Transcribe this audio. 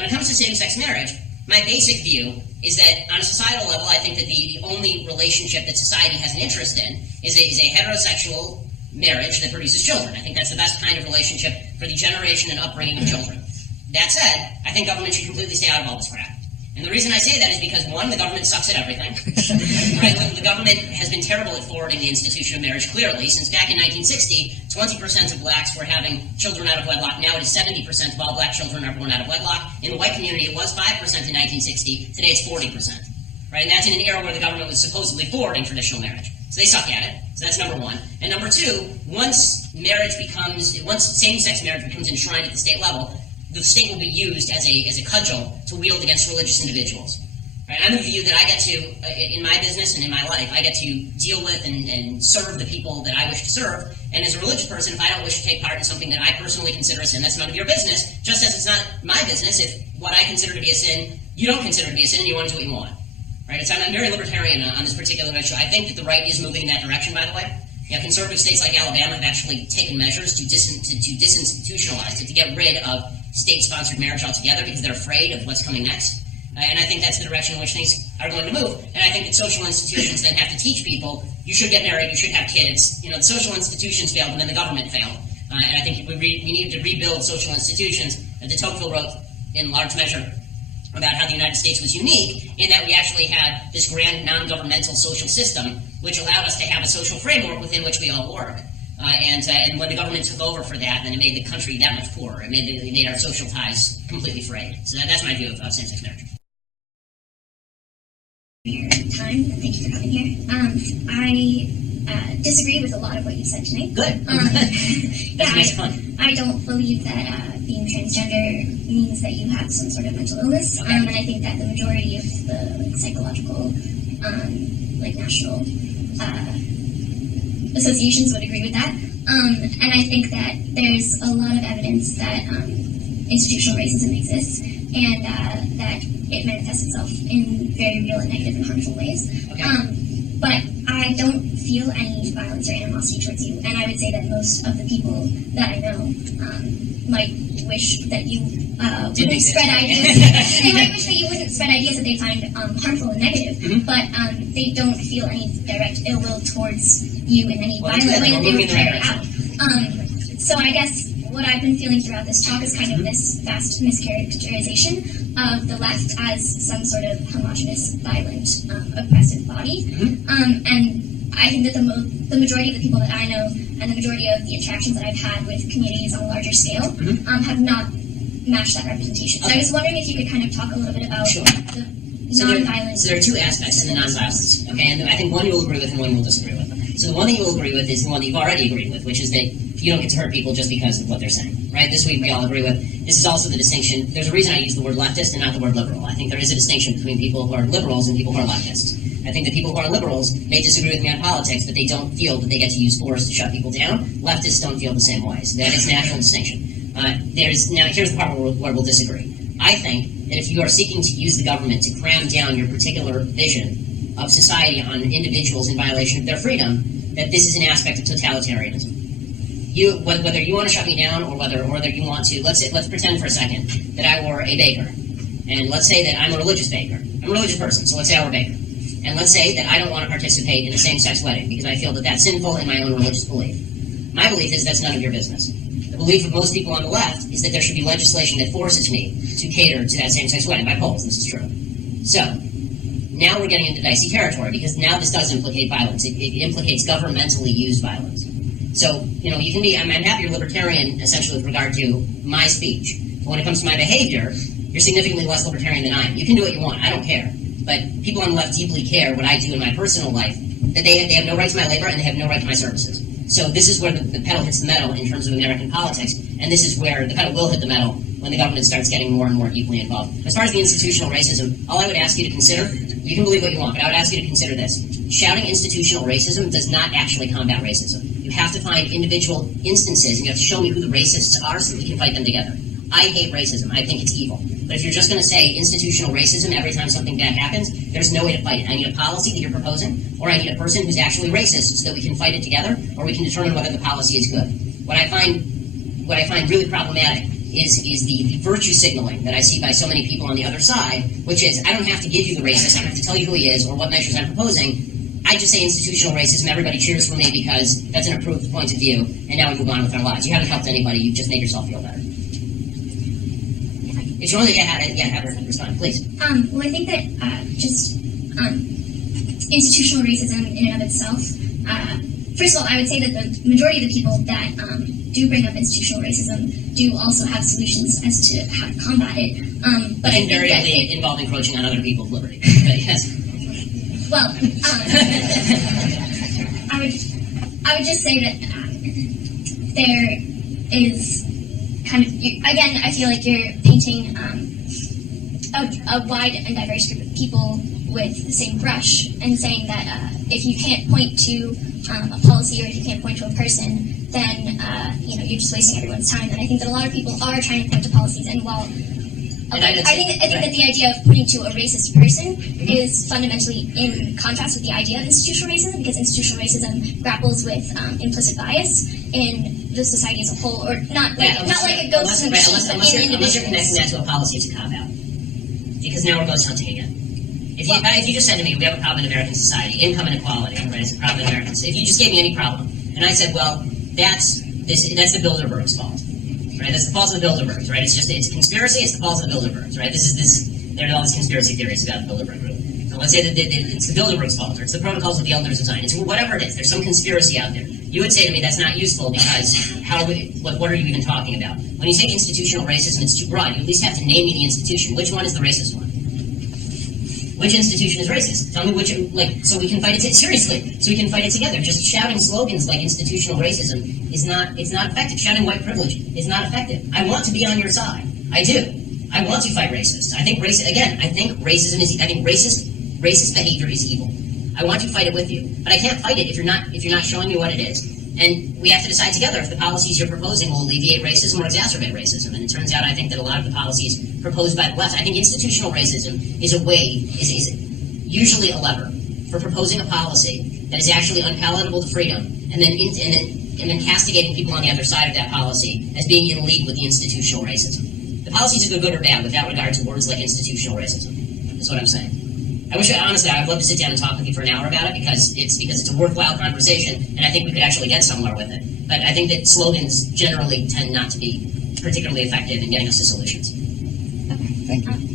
When it comes to same-sex marriage, my basic view is that on a societal level, I think that the only relationship that society has an interest in is a heterosexual marriage that produces children. I think that's the best kind of relationship for the generation and upbringing of children. That said, I think government should completely stay out of all this crap. And the reason I say that is because, one, the government sucks at everything. Right? The government has been terrible at forwarding the institution of marriage, clearly. Since back in 1960, 20% of blacks were having children out of wedlock. Now it is 70% of all black children are born out of wedlock. In the white community, it was 5% in 1960. Today it's 40%. Right? And that's in an era where the government was supposedly forwarding traditional marriage. So they suck at it. So that's number one. And number two, once same-sex marriage becomes enshrined at the state level, the state will be used as a cudgel to wield against religious individuals. Right? I'm of the view that I get to, in my business and in my life, I get to deal with and serve the people that I wish to serve. And as a religious person, if I don't wish to take part in something that I personally consider a sin, that's none of your business, just as it's not my business if what I consider to be a sin, you don't consider to be a sin and you want to do what you want. Right? I'm very libertarian on this particular issue. I think that the right is moving in that direction, by the way. Conservative states like Alabama have actually taken measures to disinstitutionalize it, to get rid of state-sponsored marriage altogether because they're afraid of what's coming next. And I think that's the direction in which things are going to move. And I think that social institutions then have to teach people, you should get married, you should have kids. The social institutions failed, and then the government failed. And I think we need to rebuild social institutions. De Tocqueville wrote, in large measure, about how the United States was unique in that we actually had this grand non-governmental social system which allowed us to have a social framework within which we all work. And when the government took over for that, then it made the country that much poorer. It made our social ties completely frayed. So that's my view of same-sex marriage. Your time. Thank you for coming here. I disagree with a lot of what you said tonight. Good. That's fun. I don't believe that being transgender means that you have some sort of mental illness. Okay. And I think that the majority of the psychological, national associations would agree with that. And I think that there's a lot of evidence that institutional racism exists and that it manifests itself in very real and negative and harmful ways. Okay. But I don't feel any violence or animosity towards you, and I would say that most of the people that I know might wish that you wouldn't spread ideas. They might wish that you wouldn't spread ideas that they find harmful and negative, but they don't feel any direct ill will towards you in any violent way that they would carry out. So I guess what I've been feeling throughout this talk is kind of this vast mischaracterization of the left as some sort of homogenous, violent, oppressive body. And I think that the majority of the people that I know and the majority of the interactions that I've had with communities on a larger scale have not matched that representation. So I was wondering if you could kind of talk a little bit about the non-violence. So there are two aspects in the non-violence, okay? And I think one you will agree with and one you will disagree with. So the one that you will agree with is the one that you've already agreed with, which is that you don't get to hurt people just because of what they're saying, right? This we all agree with. This is also the distinction. There's a reason I use the word leftist and not the word liberal. I think there is a distinction between people who are liberals and people who are leftists. I think that people who are liberals may disagree with me on politics, but they don't feel that they get to use force to shut people down. Leftists don't feel the same way. So that is an actual distinction. Here's the part where we'll disagree. I think that if you are seeking to use the government to cram down your particular vision of society on individuals in violation of their freedom, that this is an aspect of totalitarianism. Whether you want to shut me down or whether you want to, let's pretend for a second that I were a baker, and let's say that I'm a religious baker. I'm a religious person, so let's say I were a baker. And let's say that I don't want to participate in a same-sex wedding because I feel that that's sinful in my own religious belief. My belief is that's none of your business. The belief of most people on the left is that there should be legislation that forces me to cater to that same-sex wedding. By polls, this is true. So, now we're getting into dicey territory because now this does implicate violence. It implicates governmentally used violence. So, you can be, I'm happy you're libertarian essentially with regard to my speech. But when it comes to my behavior, you're significantly less libertarian than I am. You can do what you want. I don't care. But people on the left deeply care what I do in my personal life, that they have no right to my labor and they have no right to my services. So this is where the pedal hits the metal in terms of American politics, and this is where the pedal will hit the metal when the government starts getting more and more deeply involved. As far as the institutional racism, all I would ask you to consider, you can believe what you want, but I would ask you to consider this. Shouting institutional racism does not actually combat racism. You have to find individual instances, and you have to show me who the racists are so that we can fight them together. I hate racism. I think it's evil. But if you're just going to say institutional racism every time something bad happens, there's no way to fight it. I need a policy that you're proposing, or I need a person who's actually racist so that we can fight it together, or we can determine whether the policy is good. What I find really problematic is the virtue signaling that I see by so many people on the other side, which is, I don't have to give you the racist, I don't have to tell you who he is or what measures I'm proposing. I just say institutional racism, everybody cheers for me because that's an approved point of view, and now we move on with our lives. You haven't helped anybody, you've just made yourself feel better. If you only have her respond, please. Well, I think that institutional racism in and of itself, first of all, I would say that the majority of the people that do bring up institutional racism do also have solutions as to how to combat it. But I think that it involve encroaching on other people's liberty. But yes. Well, I would just say that there is kind of, again, I feel like you're painting a wide and diverse group of people with the same brush and saying that if you can't point to a policy or if you can't point to a person, then you're just wasting everyone's time. And I think that a lot of people are trying to point to policies, and while I think that the idea of pointing to a racist person is fundamentally in contrast with the idea of institutional racism, because institutional racism grapples with implicit bias in the society as a whole, or not like it goes to the machine, but in individuals. Unless you're connecting that to a policy, it's a cop-out. Because now we're ghost hunting again. If you just said to me, we have a problem in American society, income inequality, right, it's a problem in Americans. If you just gave me any problem, and I said, well, that's the Bilderberg's fault. Right, that's the fault of the Bilderbergs, right? It's a conspiracy, it's the fault of the Bilderbergs, right? There are all these conspiracy theories about the Bilderberg group. So let's say that it's the Bilderbergs' fault, or it's the protocols of the elders of Zion. It's whatever it is, there's some conspiracy out there. You would say to me, that's not useful because what are you even talking about? When you say institutional racism, it's too broad. You at least have to name me the institution. Which one is the racist one? Which institution is racist? Tell me which, so we can fight it seriously. So we can fight it together. Just shouting slogans like institutional racism it's not effective. Shouting white privilege is not effective. I want to be on your side. I do. I want to fight racists. I think racist behavior is evil. I want to fight it with you, but I can't fight it if you're not showing me what it is. And we have to decide together if the policies you're proposing will alleviate racism or exacerbate racism. And it turns out, I think, that a lot of the policies proposed by the left, I think institutional racism is usually a lever for proposing a policy that is actually unpalatable to freedom, and then castigating people on the other side of that policy as being in league with the institutional racism. The policies are good or bad without regard to words like institutional racism. That's what I'm saying. Honestly, I'd love to sit down and talk with you for an hour about it because it's a worthwhile conversation, and I think we could actually get somewhere with it. But I think that slogans generally tend not to be particularly effective in getting us to solutions. Thank you.